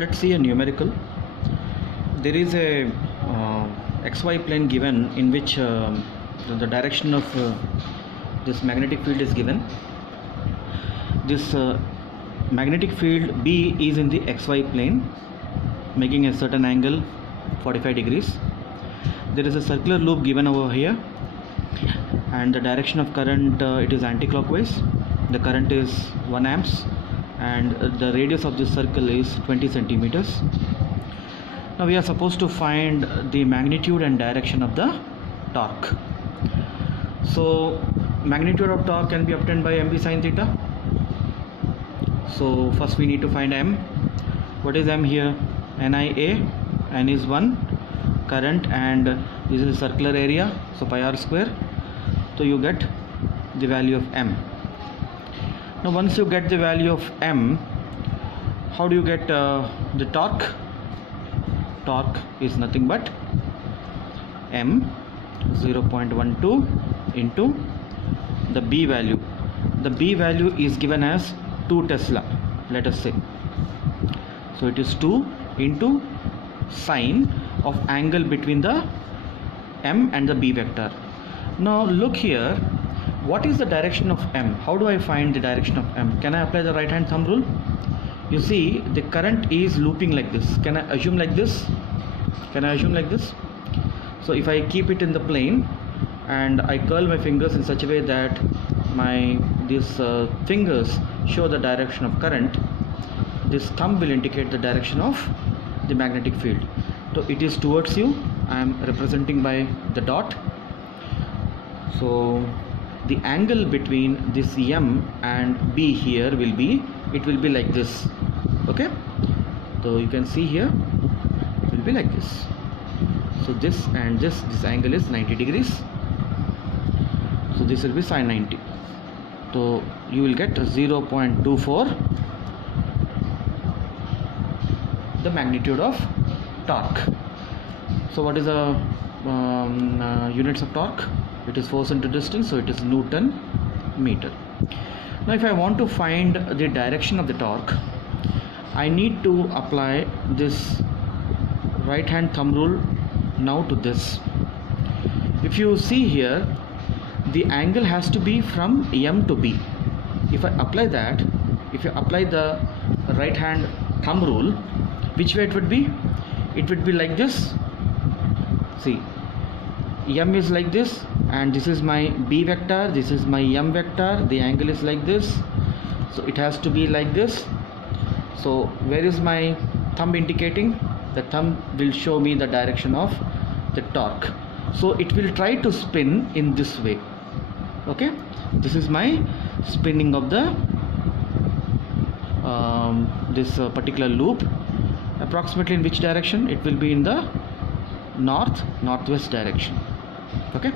Let's see a numerical. There is a xy plane given in which the direction of this magnetic field is given. This magnetic field B is in the xy plane, making a certain angle 45 degrees. There is a circular loop given over here, and the direction of current it is anti-clockwise. The current is 1 amps, and the radius of this circle is 20 centimeters. Now we are supposed to find the magnitude and direction of the torque. So magnitude of torque can be obtained by mv sin theta. So first we need to find m. What is m here? NIA. N is 1, current, and this is a circular area, so pi r square. So you get the value of m. Now once you get the value of m, how do you get the torque? Torque is nothing but m 0.12 into the B value. The B value is given as 2 Tesla, let us say. So it is 2 into sine of angle between the m and the B vector. Now look here, what is the direction of m? How do I find the direction of m? Can I apply the right hand thumb rule? You see, the current is looping like this. Can I assume like this? Can I assume like this? So if I keep it in the plane and I curl my fingers in such a way that these fingers show the direction of current, this thumb will indicate the direction of the magnetic field. So it is towards you. I am representing by the dot. So the angle between this m and B here will be, it will be like this. Okay, so you can see here it will be like this. So this and this angle is 90 degrees. So this will be sine 90. So you will get 0.24 the magnitude of torque. So what is the units of torque? It is force into distance, so it is Newton meter. Now if I want to find the direction of the torque, I need to apply this right hand thumb rule now to this. If you see here, the angle has to be from M to B. If I apply that, if you apply the right hand thumb rule, which way it would be? It would be like this. See, M is like this, and this is my B vector, this is my M vector. The angle is like this, so it has to be like this. So where is my thumb indicating? The thumb will show me the direction of the torque. So it will try to spin in this way. Okay, this is my spinning of the this particular loop. Approximately in which direction? It will be in the northwest direction. Okay.